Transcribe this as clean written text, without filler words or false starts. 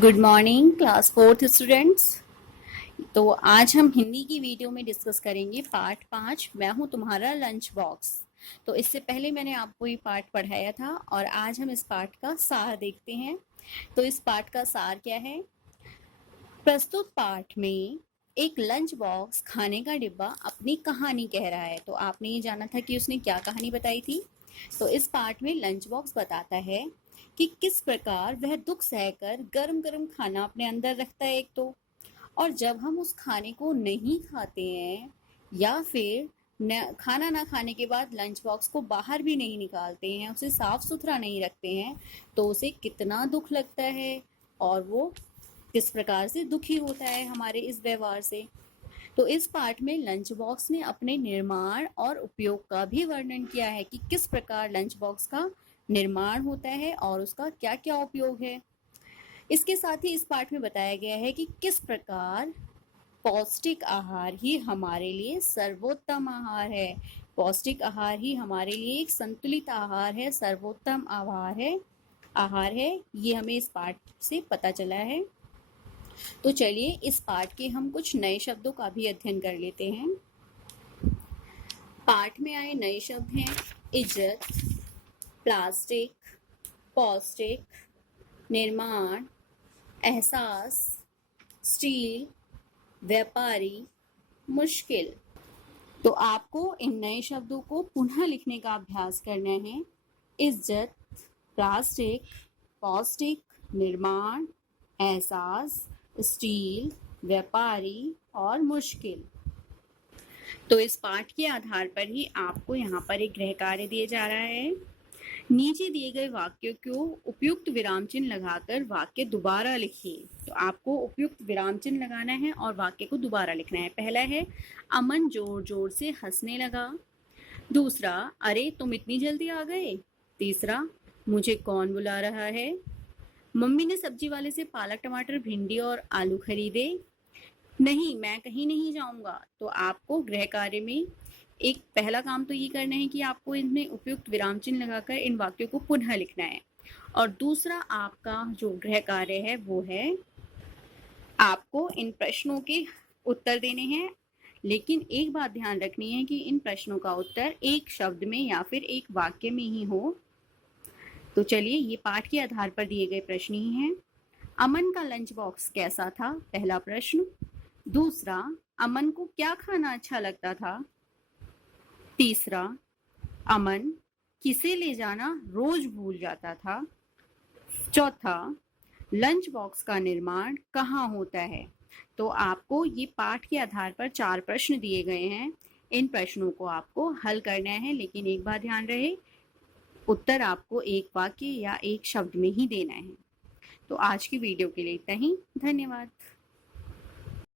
Good morning class fourth students. तो आज हम हिंदी की वीडियो में डिस्कस करेंगे पार्ट 5 मैं हूं तुम्हारा लंच बॉक्स। तो इससे पहले मैंने आपको ये पार्ट पढ़ाया था और आज हम इस पार्ट का सार देखते हैं। तो इस पार्ट का सार क्या है? प्रस्तुत पाठ में एक लंच बॉक्स खाने का डिब्बा अपनी कहानी कह रहा है। तो आपने ये जाना था कि उसने क्या कहानी बताई थी। तो इस पार्ट में लंच बॉक्स बताता है कि किस प्रकार वह दुख सहकर गरम गरम खाना अपने अंदर रखता है एक तो, और जब हम उस खाने को नहीं खाते हैं या फिर खाना ना खाने के बाद लंच बॉक्स को बाहर भी नहीं निकालते हैं, उसे साफ सुथरा नहीं रखते हैं, तो उसे कितना दुख लगता है और वो किस प्रकार से दुखी होता है हमारे इस व्यवहार से। तो इस पाठ में लंच बॉक्स ने अपने निर्माण और उपयोग का भी वर्णन किया है कि किस प्रकार लंच बॉक्स का निर्माण होता है और उसका क्या क्या उपयोग है। इसके साथ ही इस पाठ में बताया गया है कि किस प्रकार पौष्टिक आहार ही हमारे लिए सर्वोत्तम आहार है। पौष्टिक आहार ही हमारे लिए एक संतुलित आहार है, सर्वोत्तम आहार है। ये हमें इस पाठ से पता चला है। तो चलिए इस पाठ के हम कुछ नए शब्दों का भी अध्ययन कर लेते हैं। पाठ में आए नए शब्द हैं इज्जत, प्लास्टिक, पौष्टिक, निर्माण, एहसास, स्टील, व्यापारी, मुश्किल। तो आपको इन नए शब्दों को पुनः लिखने का अभ्यास करना है। इज्जत, प्लास्टिक, पौष्टिक, निर्माण, एहसास, स्टील, व्यापारी और मुश्किल। तो इस पाठ के आधार पर ही आपको यहाँ पर एक गृह कार्य दिया जा रहा है। नीचे दिए गए वाक्यों को उपयुक्त विराम चिन्ह लगाकर वाक्य दोबारा लिखिए। तो आपको उपयुक्त विराम चिन्ह लगाना है और वाक्य को दोबारा लिखना है। पहला है अमन जोर जोर से हंसने लगा। दूसरा, अरे तुम इतनी जल्दी आ गए। तीसरा, मुझे कौन बुला रहा है। मम्मी ने सब्जी वाले से पालक टमाटर भिंडी और आलू खरीदे। नहीं, मैं कहीं नहीं जाऊंगा। तो आपको गृह कार्य में एक पहला काम तो ये करना है कि आपको इनमें उपयुक्त विराम चिन्ह लगाकर इन वाक्यों को पुनः लिखना है। और दूसरा आपका जो गृह कार्य है वो है आपको इन प्रश्नों के उत्तर देने हैं। लेकिन एक बात ध्यान रखनी है कि इन प्रश्नों का उत्तर एक शब्द में या फिर एक वाक्य में ही हो। तो चलिए ये पाठ के आधार पर दिए गए प्रश्न ही हैं। अमन का लंच बॉक्स कैसा था? पहला प्रश्न। दूसरा, अमन को क्या खाना अच्छा लगता था? तीसरा, अमन किसे ले जाना रोज भूल जाता था? चौथा, लंच बॉक्स का निर्माण कहाँ होता है? तो आपको ये पाठ के आधार पर 4 प्रश्न दिए गए हैं। इन प्रश्नों को आपको हल करना है, लेकिन एक बात ध्यान रहे, उत्तर आपको एक वाक्य या एक शब्द में ही देना है। तो आज की वीडियो के लिए इतना ही। धन्यवाद।